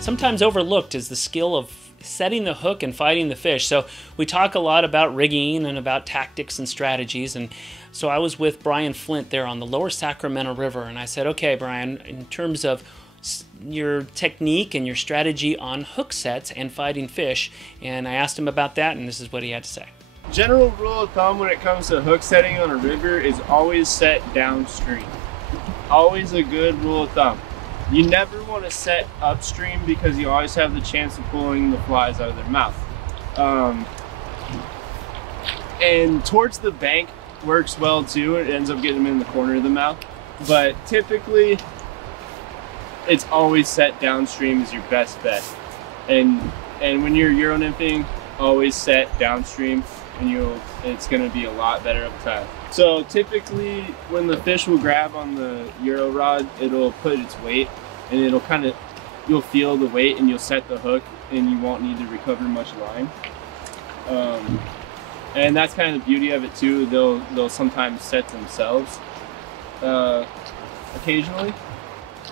sometimes overlooked is the skill of setting the hook and fighting the fish. So we talk a lot about rigging and about tactics and strategies, and so I was with Brian Flint there on the Lower Sacramento River, and I said, okay, Brian, in terms of your technique and your strategy on hook sets and fighting fish, and I asked him about that, and this is what he had to say. General rule of thumb when it comes to hook setting on a river is always set downstream. Always a good rule of thumb. You never want to set upstream because you always have the chance of pulling the flies out of their mouth. And towards the bank works well too. It ends up getting them in the corner of the mouth. But typically, it's always set downstream is your best bet. And when you're Euro nymphing, always set downstream, and it's going to be a lot better of a time. So typically when the fish will grab on the Euro rod, it'll put its weight, and you'll feel the weight, and you'll set the hook, and you won't need to recover much line. And that's kind of the beauty of it too. They'll sometimes set themselves occasionally.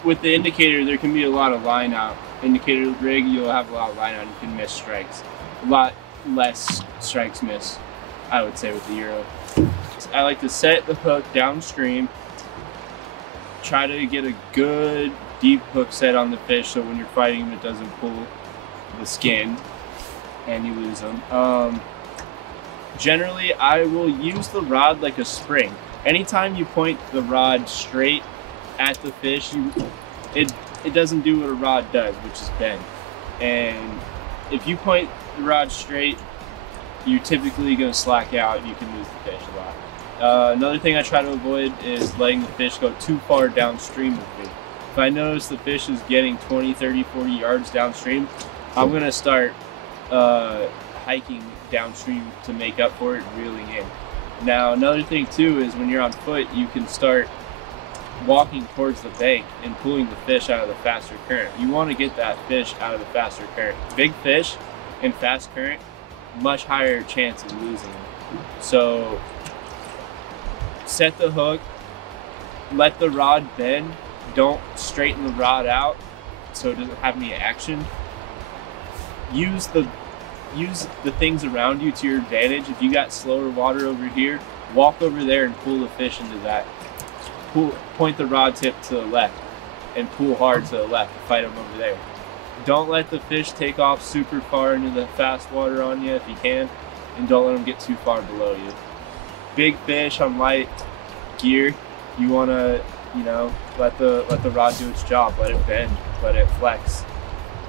With the indicator, there can be a lot of line out. Indicator rig, you'll have a lot of line out. You can miss strikes. A lot less strikes missed, I would say, with the Euro. I like to set the hook downstream. Try to get a good deep hook set on the fish, so when you're fighting them, it doesn't pull the skin and you lose them. Generally, I will use the rod like a spring. Anytime you point the rod straight at the fish, it doesn't do what a rod does, which is bend. And if you point the rod straight, you're typically going to slack out. You can lose the fish a lot. Another thing I try to avoid is letting the fish go too far downstream of me. If I notice the fish is getting 20, 30, 40 yards downstream, I'm going to start hiking downstream to make up for it, reeling in. Now, another thing too is when you're on foot, you can start walking towards the bank and pulling the fish out of the faster current. You want to get that fish out of the faster current. Big fish in fast current, much higher chance of losing them. So set the hook, let the rod bend, don't straighten the rod out so it doesn't have any action. Use the things around you to your advantage. If you got slower water over here, walk over there and pull the fish into that. Point the rod tip to the left and pull hard to the left to fight them over there. Don't let the fish take off super far into the fast water on you if you can, and don't let them get too far below you. Big fish on light gear, you want to, let the rod do its job. Let it bend, let it flex.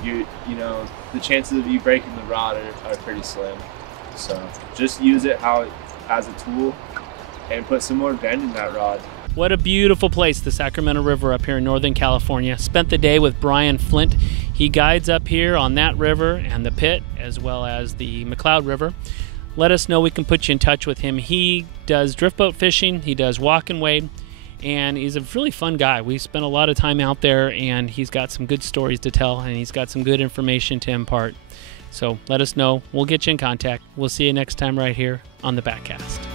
The chances of you breaking the rod are pretty slim. So just use it as a tool and put some more bend in that rod. What a beautiful place, the Sacramento River up here in Northern California. Spent the day with Brian Flint. He guides up here on that river and the Pit, as well as the McCloud River. Let us know, we can put you in touch with him. He does drift boat fishing, he does walk and wade, and he's a really fun guy. We spent a lot of time out there, and he's got some good stories to tell, and he's got some good information to impart. So let us know. We'll get you in contact. We'll see you next time right here on the Backcast.